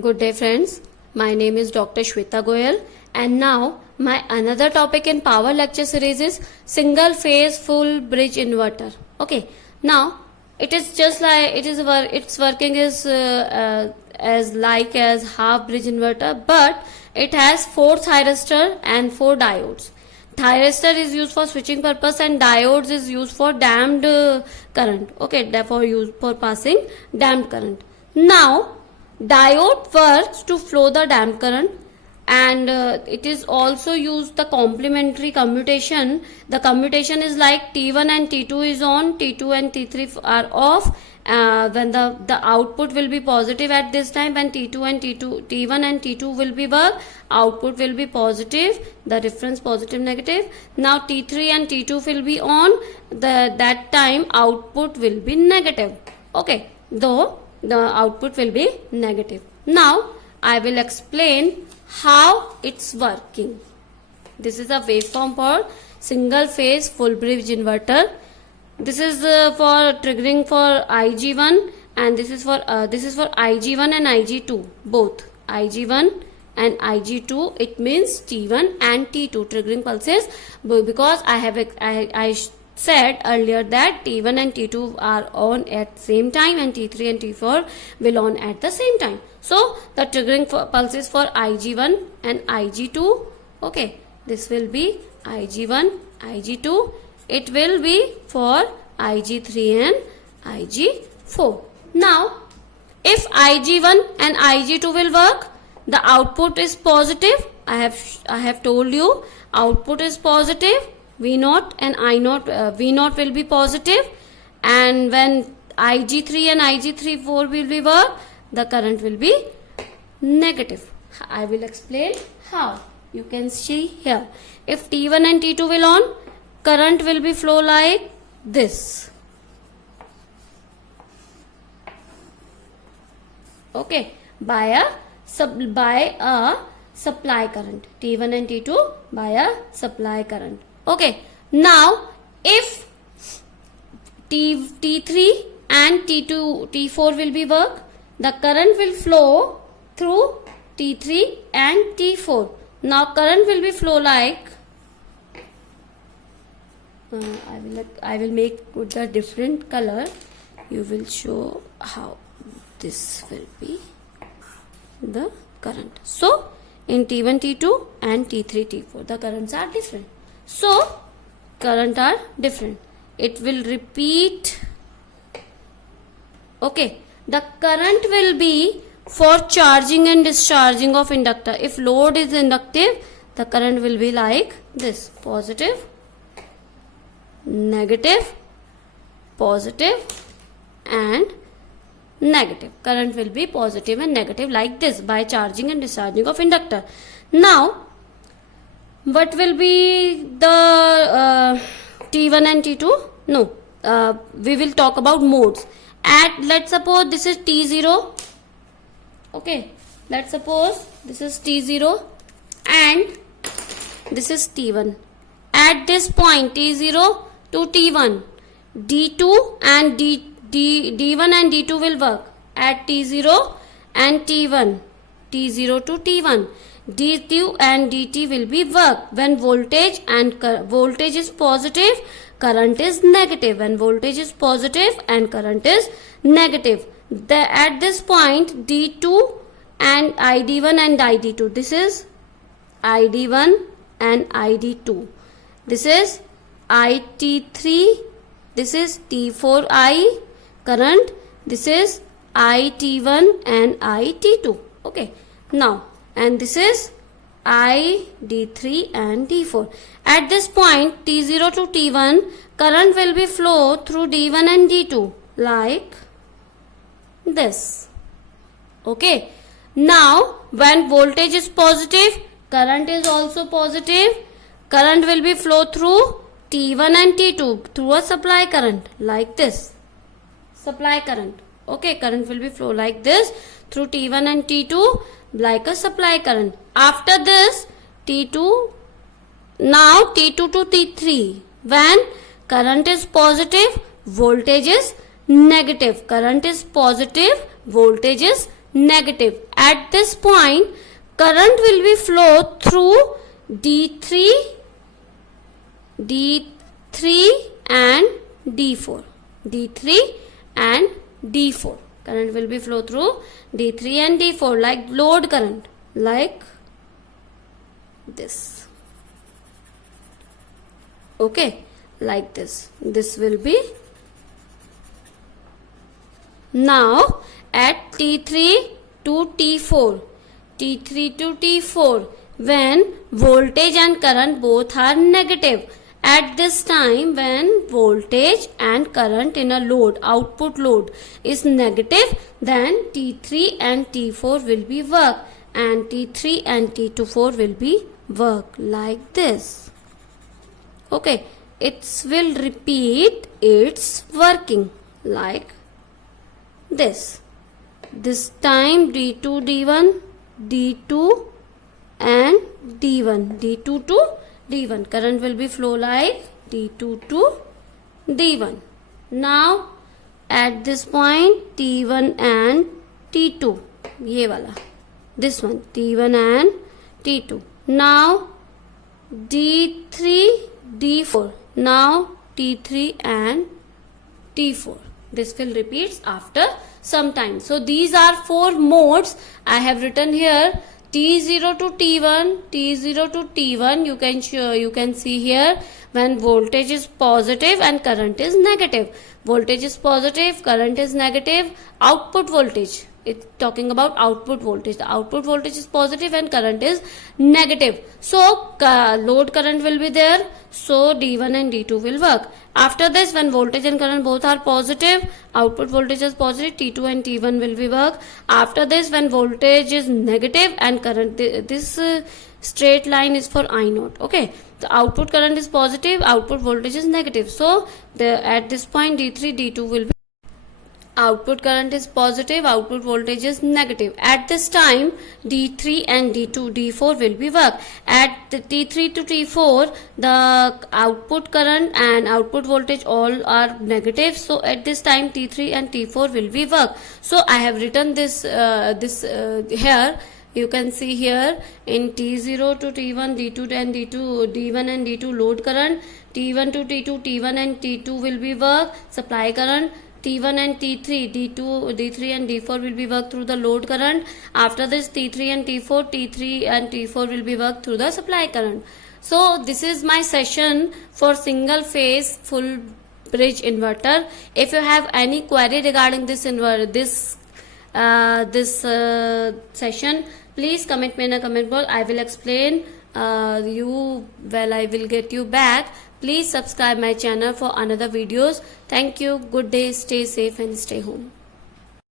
Good day friends, my name is Dr. Shweta Goyal and now my another topic in power lecture series is single phase full bridge inverter. Okay, now it is just like it's working as like as half bridge inverter, but it has 4 thyristor and 4 diodes. Thyristor is used for switching purpose and diodes is used for damped current. Okay, therefore used for passing damped current. Now diode works to flow the damped current and it is also used the complementary commutation. The commutation is like T1 and T2 is on, T2 and T3 are off. When the output will be positive at this time, when T1 and T2 will be work, output will be positive, the difference positive negative. Now T3 and T2 will be on, that time output will be negative. Okay, though the output will be negative. Now I will explain how it's working. This is a waveform for single phase full bridge inverter. This is for triggering for Ig1 and this is for Ig1 and Ig2 both. Ig1 and Ig2, it means T1 and T2 triggering pulses, because I said earlier that T1 and T2 are on at same time and T3 and T4 will on at the same time. So the triggering pulses for Ig1 and Ig2. Okay, this will be Ig1, Ig2. It will be for Ig3 and Ig4. Now if Ig1 and Ig2 will work, the output is positive. I have told you output is positive. V0 and I0, V0 will be positive, and when Ig3 and Ig4 will be work, the current will be negative. I will explain how. You can see here. If T1 and T2 will on, current will be flow like this. Okay, by a supply current. T1 and T2 by a supply current. Okay, now if T3 and T4 will be work, the current will flow through T3 and T4. Now current will be flow like, I will make with a different color. You will show how this will be the current. So in T1, T2 and T3, T4, the currents are different. So current are different. It will repeat. Okay, the current will be for charging and discharging of inductor. If load is inductive, the current will be like this: positive, negative, positive and negative. Current will be positive and negative like this by charging and discharging of inductor. Now what will be the T1 and T2? No, we will talk about modes. Let's suppose this is T0. Okay, let's suppose this is T0 and this is T1. At this point T0 to T1, D2 and D1 and D2 will work at T0 and T1, T0 to T1. D2 and DT will be work when voltage is positive, current is negative. When voltage is positive and current is negative, at this point D2 and ID1 and ID2. This is ID1 and ID2. This is IT3. This is T4I current. This is IT1 and IT2. Okay, now and this is I, D3 and D4. At this point T0 to T1, current will be flow through D1 and D2 like this. Okay, now when voltage is positive, current is also positive. Current will be flow through T1 and T2 through a supply current like this. Supply current. Okay, current will be flow like this through T1 and T2 like a supply current. After this T2, now T2 to T3, when current is positive, voltage is negative. Current is positive, voltage is negative. at this point current will be flow through D3 and D4. D3 and D4. Current will be flow through D3 and D4 like load current, like this. Okay, like this. This will be. Now at T3 to T4, T3 to T4, when voltage and current both are negative, at this time when voltage and current in a load, output load is negative, then T3 and T4 will be work and T3 and T24 will be work like this. Okay, it will repeat its working like this. This time D2, D1, D2 and D1, D2 to D1. Current will be flow like D2 to D1. Now at this point T1 and T2, ये वाला, this one T1 and T2. Now D3, D4. Now T3 and T4. This will repeats after some time. So these are 4 modes I have written here. T0 to T1, T0 to T1. You can see here when voltage is positive and current is negative. Voltage is positive, current is negative. Output voltage. It's talking about output voltage. The output voltage is positive and current is negative. So load current will be there. So D1 and D2 will work. After this, when voltage and current both are positive, output voltage is positive, T2 and T1 will be work. After this, when voltage is negative and current, this straight line is for I0. Okay, the output current is positive, output voltage is negative. So at this point D3, D2 will be. Output current is positive, output voltage is negative. At this time D3 and D2, D4 will be work. At the T3 to T4, the output current and output voltage all are negative. So at this time T3 and T4 will be work. So I have written this here. You can see here in T0 to T1, D2 and D2, D1 and D2 load current, T1 to T2, T1 and T2 will be work, supply current, T1 and T3, D3 and D4 will be worked through the load current. After this T3 and T4 and T4 will be worked through the supply current. So this is my session for single phase full bridge inverter. If you have any query regarding this session, please comment me in a comment box. I will explain I will get you back. Please subscribe my channel for another videos. Thank you. Good day. Stay safe and stay home.